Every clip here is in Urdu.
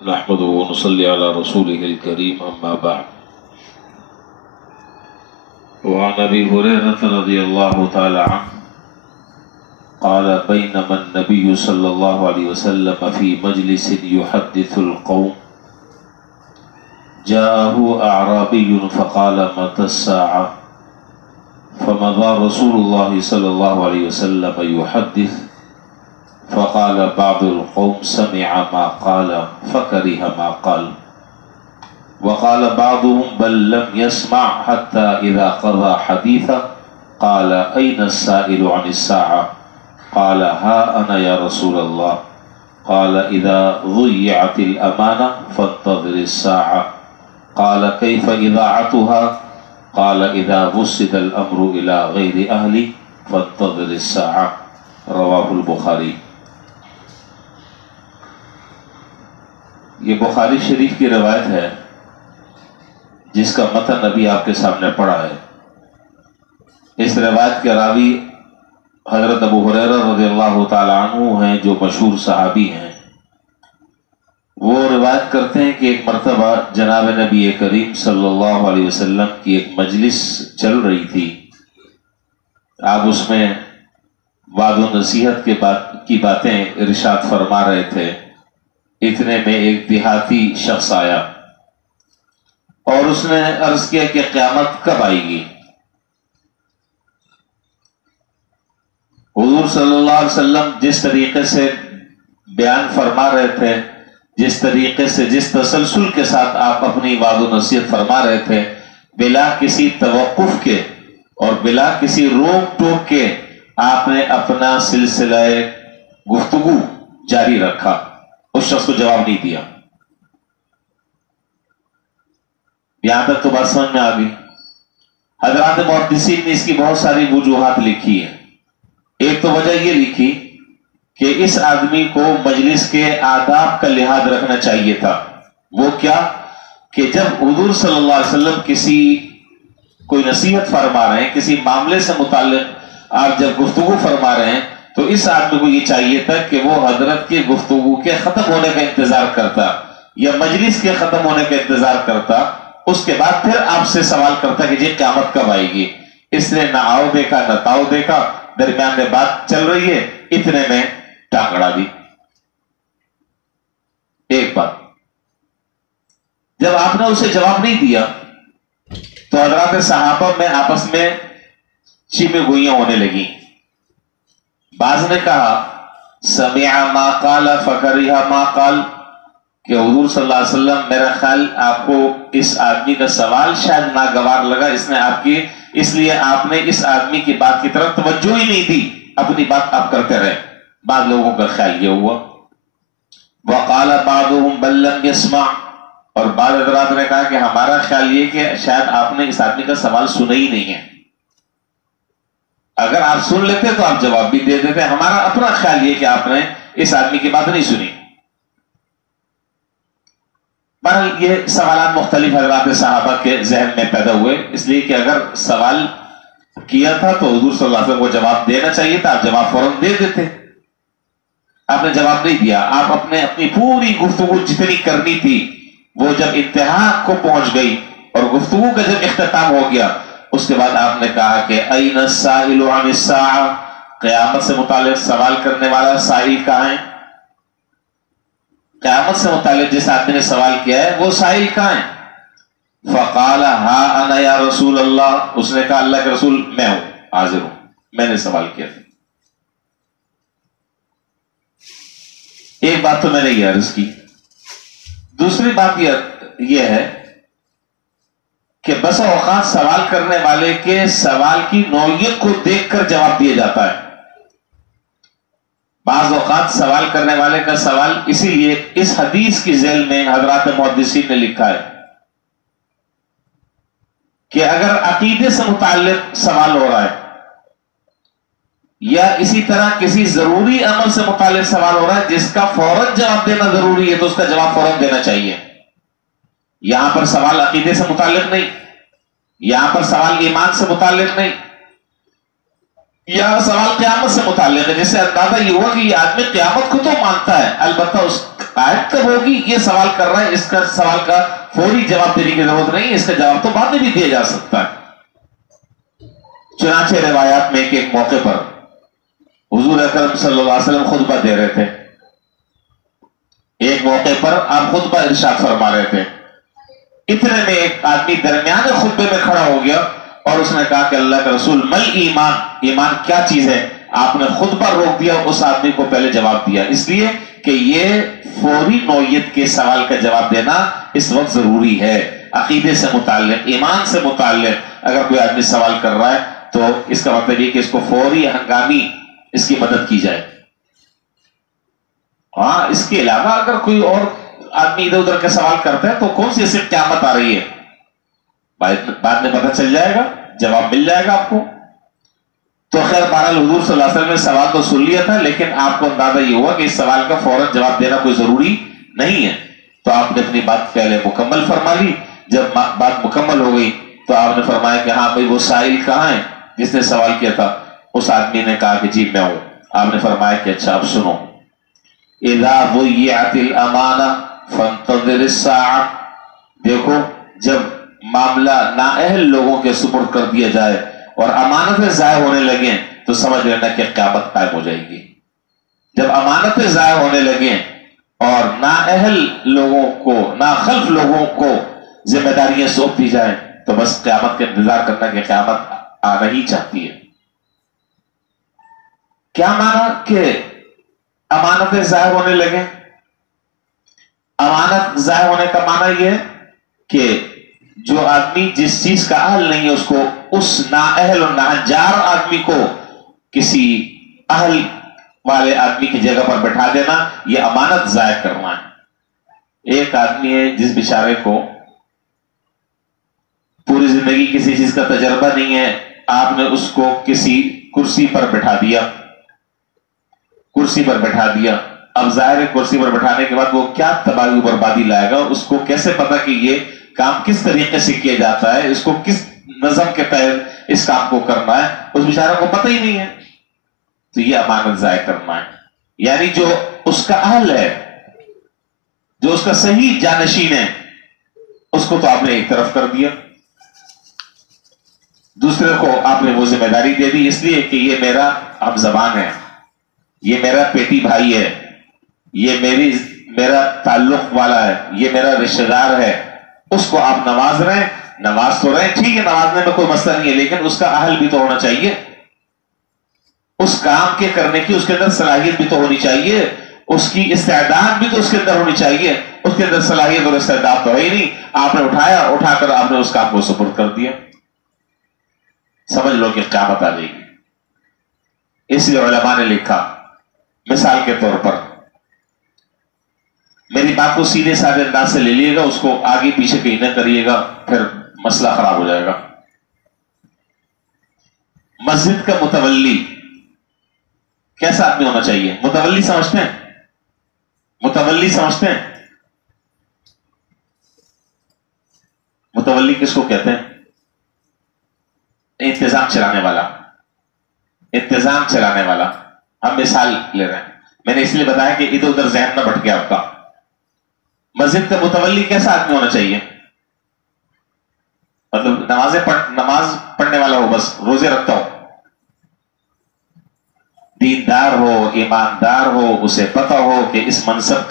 نحمده ونصلي على رسوله الكريم أما بعد. وعن أبي هريرة رضي الله تعالى عنه قال بينما النبي صلى الله عليه وسلم في مجلس يحدث القوم جاءه أعرابي فقال متى الساعة؟ فمضى رسول الله صلى الله عليه وسلم يحدث فقال بعض القوم سمع ما قال فكره ما قال، وقال بعضهم بل لم يسمع حتى إذا قضى حديثه قال أين السائل عن الساعة؟ قال ها أنا يا رسول الله. قال إذا ضيعت الأمانة فانتظر الساعة. قال كيف إذاعتها؟ قال إذا وسد الأمر إلى غير أهله فانتظر الساعة. رواہ البخاری. یہ بخاری شریف کی روایت ہے جس کا متن ابھی آپ کے سامنے پڑا ہے. اس روایت کے راوی حضرت ابو ہریرہ رضی اللہ تعالی عنہ ہیں جو مشہور صحابی ہیں. وہ روایت کرتے ہیں کہ ایک مرتبہ جناب نبی کریم صلی اللہ علیہ وسلم کی ایک مجلس چل رہی تھی. آپ اس میں وعد و نصیحت کی باتیں ارشاد فرما رہے تھے. اتنے میں ایک دیہاتی شخص آیا اور اس نے عرض کیا کہ قیامت کب آئے گی؟ حضور صلی اللہ علیہ وسلم جس طریقے سے بیان فرما رہے تھے، جس طریقے سے جس تسلسل کے ساتھ آپ اپنی وعد و نصیحت فرما رہے تھے، بلا کسی توقف کے اور بلا کسی روک ٹوک کے آپ نے اپنا سلسلہ گفتگو جاری رکھا. اس شخص کو جواب نہیں دیا. یہاں تک تو بات سمجھ میں آ گئی. حضرات محدثین نے اس کی بہت ساری وجوہات لکھی ہیں. ایک تو وجہ یہ لکھی کہ اس آدمی کو مجلس کے آداب کا لحاظ رکھنا چاہیے تھا. وہ کیا کہ جب حضور صلی اللہ علیہ وسلم کسی کوئی نصیحت فرما رہے ہیں، کسی معاملے سے متعلق آپ جب گفتگو فرما رہے ہیں، تو اس آدمی کو یہ چاہیے تھا کہ وہ حضرت کی گفتگو کے ختم ہونے کا انتظار کرتا یا مجلس کے ختم ہونے کا انتظار کرتا. اس کے بعد پھر آپ سے سوال کرتا کہ جی قیامت کب آئے گی. اس نے نہ آؤ دیکھا نہ تاؤ دیکھا، درمیان میں بات چل رہی ہے، اتنے میں ٹانگ اڑا دی. ایک بات، جب آپ نے اسے جواب نہیں دیا تو حضرات صحابہ میں آپس میں چیمیں گوئیاں ہونے لگی. بعض نے کہا سمع ما قال فکرہ ما قال، کہ حضور صلی اللہ علیہ وسلم میرا خیال آپ کو اس آدمی کا سوال شاید ناگوار لگا، اس نے آپ کی، اس لیے آپ نے اس آدمی کی بات کی طرف توجہ ہی نہیں دی، اپنی بات آپ کرتے رہے. بعض لوگوں کا خیال یہ ہوا. وقال بعضهم بل لم يسمع، اور بعض حضرات نے کہا کہ ہمارا خیال یہ کہ شاید آپ نے اس آدمی کا سوال سنا ہی نہیں ہے، اگر آپ سن لیتے تو آپ جواب بھی دے دیتے. ہمارا اپنا خیال یہ کہ آپ نے اس آدمی کی بات نہیں سنی. بہرحال یہ سوالات مختلف حضرات صحابہ کے ذہن میں پیدا ہوئے، اس لیے کہ اگر سوال کیا تھا تو حضور صلی اللہ علیہ وسلم کو جواب دینا چاہیے تھا، آپ جواب فوراً دے دیتے. آپ نے جواب نہیں دیا. آپ اپنی پوری گفتگو جتنی کرنی تھی وہ جب انتہا کو پہنچ گئی اور گفتگو کا جب اختتام ہو گیا، اس کے بعد آپ نے کہا کہ این السائل عن الساعہ، قیامت سے متعلق سوال کرنے والا سائل کہاں ہے؟ قیامت سے متعلق جس آدمی نے سوال کیا ہے وہ سائل کہاں ہے؟ فقال ہا انا یا رسول اللہ، اس نے کہا اللہ کے رسول میں ہوں، حاضر ہوں، میں نے سوال کیا تھا. ایک بات تو میں نے یہ عرض کی. دوسری بات یہ ہے کہ بس اوقات سوال کرنے والے کے سوال کی نوعیت کو دیکھ کر جواب دیا جاتا ہے. بعض اوقات سوال کرنے والے کا سوال، اسی لیے اس حدیث کی ذیل میں حضرات محدثین نے لکھا ہے کہ اگر عقیدے سے متعلق سوال ہو رہا ہے یا اسی طرح کسی ضروری عمل سے متعلق سوال ہو رہا ہے جس کا فوراً جواب دینا ضروری ہے تو اس کا جواب فوراً دینا چاہیے. یہاں پر سوال عقیدے سے متعلق نہیں، یہاں پر سوال ایمان سے متعلق نہیں، یہاں سوال قیامت سے متعلق ہے، جس سے اندازہ یہ ہوا کہ یہ آدمی قیامت کو تو مانتا ہے، البتہ اس آیت کب ہوگی یہ سوال کر رہا ہے، اس کا سوال کا فوری جواب دینے کی ضرورت نہیں، اس کا جواب تو بعد میں بھی دیا جا سکتا ہے۔ چنانچہ روایات میں ایک موقع پر حضور اکرم صلی اللہ علیہ وسلم خطبہ دے رہے تھے، ایک موقع پر آپ خطبہ ارشاد فرما رہے تھے، اتنے میں ایک آدمی درمیان خطبے میں کھڑا ہو گیا اور اس نے کہا کہ اللہ کا رسول مل ایمان، ایمان کیا چیز ہے؟ آپ نے خطبہ روک دیا، اس آدمی کو پہلے جواب دیا، اس لیے کہ یہ فوری نوعیت کے سوال کا جواب دینا اس وقت ضروری ہے۔ عقیدے سے متعلق، ایمان سے متعلق اگر کوئی آدمی سوال کر رہا ہے تو اس کا مطلب یہ کہ اس کو فوری ہنگامی اس کی مدد کی جائے۔ ہاں، اس کے علاوہ اگر کوئی اور آدمی ادھر ادھر کے سوال کرتا ہے تو کون سی اسے قیامت آ رہی ہے؟ بعد میں پتہ چل جائے گا، جواب مل جائے گا آپ کو۔ تو خیر بہرحال حضور صلی اللہ علیہ وسلم نے سوال تو سن لیا تھا، لیکن آپ کو اندازہ یہ ہوا کہ اس سوال کا فوراً جواب دینا کوئی ضروری نہیں ہے، تو آپ نے اپنی بات پہلے مکمل فرما لی۔ جب بات مکمل ہو گئی تو آپ نے فرمایا کہ ہاں بھائی وہ سائل کہاں ہے جس نے سوال کیا تھا؟ اس آدمی نے کہا کہ جی میں ہوں۔ آپ نے فرمایا کہ اچھا اب سنو، اذا ضیعت الامانہ فانتظر الساعہ، دیکھو جب معاملہ نااہل لوگوں کے سپرد کر دیا جائے اور امانتیں ضائع ہونے لگیں تو سمجھ لینا کہ قیامت قائم ہو جائے گی۔ جب امانتیں ضائع ہونے لگیں اور نااہل لوگوں کو، ناخلف لوگوں کو ذمہ داریاں سونپ دی جائیں تو بس قیامت کا انتظار کرنا کہ قیامت آنا ہی چاہتی ہے۔ کیا مانا کہ امانتیں ضائع ہونے لگیں؟ امانت ضائع ہونے کا معنی یہ ہے کہ جو آدمی جس چیز کا اہل نہیں ہے اس کو، اس نااہل اور ناجار آدمی کو کسی اہل والے آدمی کی جگہ پر بٹھا دینا، یہ امانت ضائع کرنا ہے۔ ایک آدمی ہے جس بیچارے کو پوری زندگی کسی چیز کا تجربہ نہیں ہے، آپ نے اس کو کسی کرسی پر بٹھا دیا، کرسی پر بٹھا دیا۔ اب ظاہر ہے کرسی پر بٹھانے کے بعد وہ کیا تباہی و بربادی لائے گا، اس کو کیسے پتا کہ یہ کام کس طریقے سے کیا جاتا ہے، اس کو کس نظم کے تحت اس کام کو کرنا ہے، اس بیچارے کو پتہ ہی نہیں ہے۔ تو یہ امانت ضائع کرنا ہے، یعنی جو اس کا اہل ہے، جو اس کا صحیح جانشین ہے، اس کو تو آپ نے ایک طرف کر دیا، دوسرے کو آپ نے وہ ذمہ داری دے دی، اس لیے کہ یہ میرا ہم زبان ہے، یہ میرا پیٹی بھائی ہے، یہ میرا تعلق والا ہے، یہ میرا رشتہ دار ہے، اس کو آپ نواز رہے ہیں، نواز تو رہے، ٹھیک ہے نوازنے میں کوئی مسئلہ نہیں ہے، لیکن اس کا اہل بھی تو ہونا چاہیے، اس کام کے کرنے کی اس کے اندر صلاحیت بھی تو ہونی چاہیے، اس کی استعداد بھی تو اس کے اندر ہونی چاہیے، اس کے اندر صلاحیت اور استعداد تو ہے ہی نہیں، آپ نے اٹھا کر آپ نے اس کام کو سپرد کر دیا، سمجھ لو کہ قیامت آ جائے گی۔ اس لیے علماء نے لکھا، مثال کے طور پر میری بات کو سیدھے سادے انداز سے لے لیے گا، اس کو آگے پیچھے کہیں نہ کریے گا، پھر مسئلہ خراب ہو جائے گا۔ مسجد کا متولی کیسا آدمی ہونا چاہیے؟ متولی سمجھتے ہیں؟ متولی سمجھتے ہیں؟ متولی کس کو کہتے ہیں؟ انتظام چلانے والا، انتظام چلانے والا۔ ہم مثال لے رہے ہیں، میں نے اس لیے بتایا کہ ادھر ادھر ذہن نہ بھٹکے آپ کا۔ مسجد کا متولی کیسا آدمی ہونا چاہیے؟ مطلب نماز پڑھنے والا ہو، بس روزے رکھتا ہو، دیندار ہو، ایماندار ہو، اسے پتہ ہو کہ اس منصب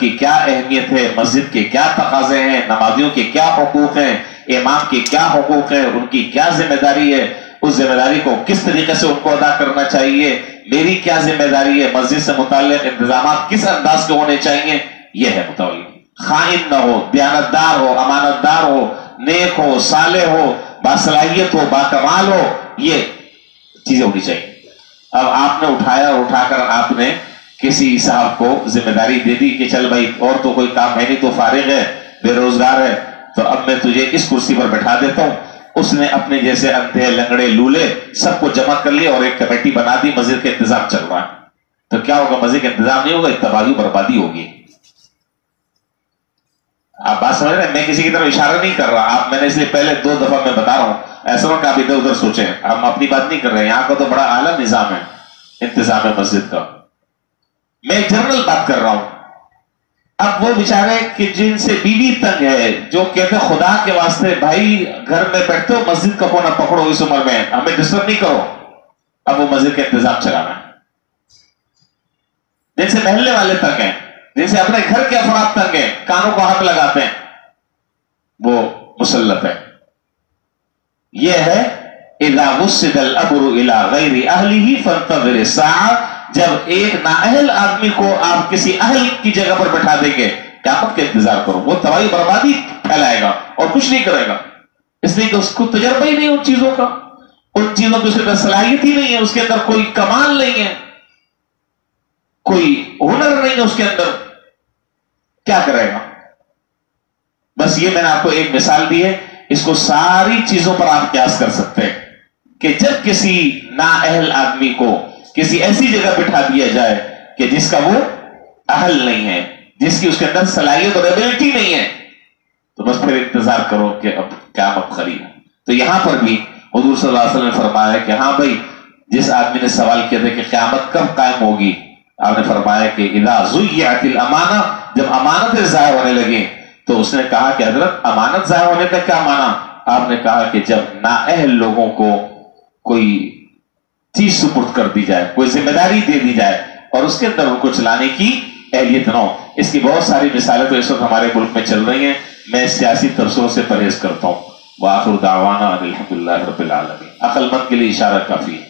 کی کیا اہمیت ہے، مسجد کے کیا تقاضے ہیں، نمازیوں کے کیا حقوق ہیں، امام کے کیا حقوق ہیں، ان کی کیا ذمہ داری ہے، اس ذمہ داری کو کس طریقے سے ان کو ادا کرنا چاہیے، میری کیا ذمہ داری ہے، مسجد سے متعلق انتظامات کس انداز کے ہونے چاہیے، یہ ہے متولی۔ خائن نہ ہو، دیانتدار ہو، امانتدار ہو، نیک ہو، صالح ہو، باصلاحیت ہو، باکمال ہو، یہ چیزیں ہونی چاہیے۔ اب آپ نے اٹھا کر آپ نے کسی صاحب کو ذمہ داری دے دی کہ چل بھائی اور تو کوئی کام ہے نہیں، تو فارغ ہے، بے روزگار ہے، تو اب میں تجھے اس کرسی پر بٹھا دیتا ہوں۔ اس نے اپنے جیسے اندھے لنگڑے لولے سب کو جمع کر لیا اور ایک کمیٹی بنا دی، مسجد کا انتظام چل رہا ہے، تو کیا ہوگا؟ مسجد کا انتظام نہیں ہوگا، تباہی بربادی ہوگی۔ آپ بات سمجھ رہے ہیں؟ میں کسی کی طرف اشارہ نہیں کر رہا، میں نے اس لیے پہلے 2 دفعہ میں بتا رہا ہوں، ایسا نہ کہ آپ ادھر ادھر سوچیں، ہم اپنی بات نہیں کر رہے ہیں، یہاں کا تو بڑا اعلیٰ نظام ہے انتظام مسجد کا۔ میں ایک جنرل بات کر رہا ہوں. اب وہ بیچارے کہ جن سے بیوی تنگ ہے، جو کہتے ہیں خدا کے واسطے بھائی گھر میں بیٹھتے ہو، مسجد کا کونا پکڑو، اس عمر میں ہمیں ڈسٹرب نہیں کرو. اب وہ مسجد کا انتظام چلانا ہے. جن سے محلے والے تنگ ہیں، جن سے اپنے گھر کے افراد تنگ ہیں، کانوں کو ہاتھ لگاتے ہیں، وہ مسلط ہے. یہ ہے اذا وسد الامر الى غیر اہلہ فانتظر الساعہ. جب ایک نااہل آدمی کو آپ کسی اہل کی جگہ پر بٹھا دیں گے، قیامت کا انتظار کرو. وہ تباہی بربادی پھیلائے گا اور کچھ نہیں کرے گا، اس لیے کہ اس کو تجربہ ہی نہیں ان چیزوں کا، ان چیزوں کی اس کے اندر صلاحیت ہی نہیں ہے، اس کے اندر کوئی کمال نہیں ہے، کوئی ہنر نہیں ہے اس کے اندر. کیا کرے گا؟ بس یہ میں نے آپ کو ایک مثال دی ہے، اس کو ساری چیزوں پر آپ قیاس کر سکتے ہیں کہ جب کسی نااہل آدمی کو کسی ایسی جگہ بٹھا دیا جائے کہ جس کا وہ اہل نہیں ہے، جس کی اس کے اندر صلاحیت اور ایبلٹی نہیں ہے، تو بس پھر انتظار کرو کہ اب قیامت قریب. تو یہاں پر بھی حضور صلی اللہ علیہ وسلم نے فرمایا کہ ہاں بھائی، جس آدمی نے سوال کیا تھا کہ قیامت کب قائم ہوگی، آپ نے فرمایا کہ اذا ضیعت الامانہ، جب امانتیں ضائع ہونے لگیں. تو اس نے کہا کہ حضرت امانت ضائع ہونے کا کیا معنی؟ آپ نے کہا کہ جب نااہل لوگوں کو کوئی چیز سپرد کر دی جائے، کوئی ذمہ داری دے دی جائے اور اس کے اندر ان کو چلانے کی اہلیت نہ ہو. اس کی بہت ساری مثالیں تو اس وقت ہمارے ملک میں چل رہی ہیں. میں سیاسی تبصروں سے پرہیز کرتا ہوں. وآخر دعوانا الحمدللہ رب العالمین. عقل مند کے لیے اشارہ کافی ہے.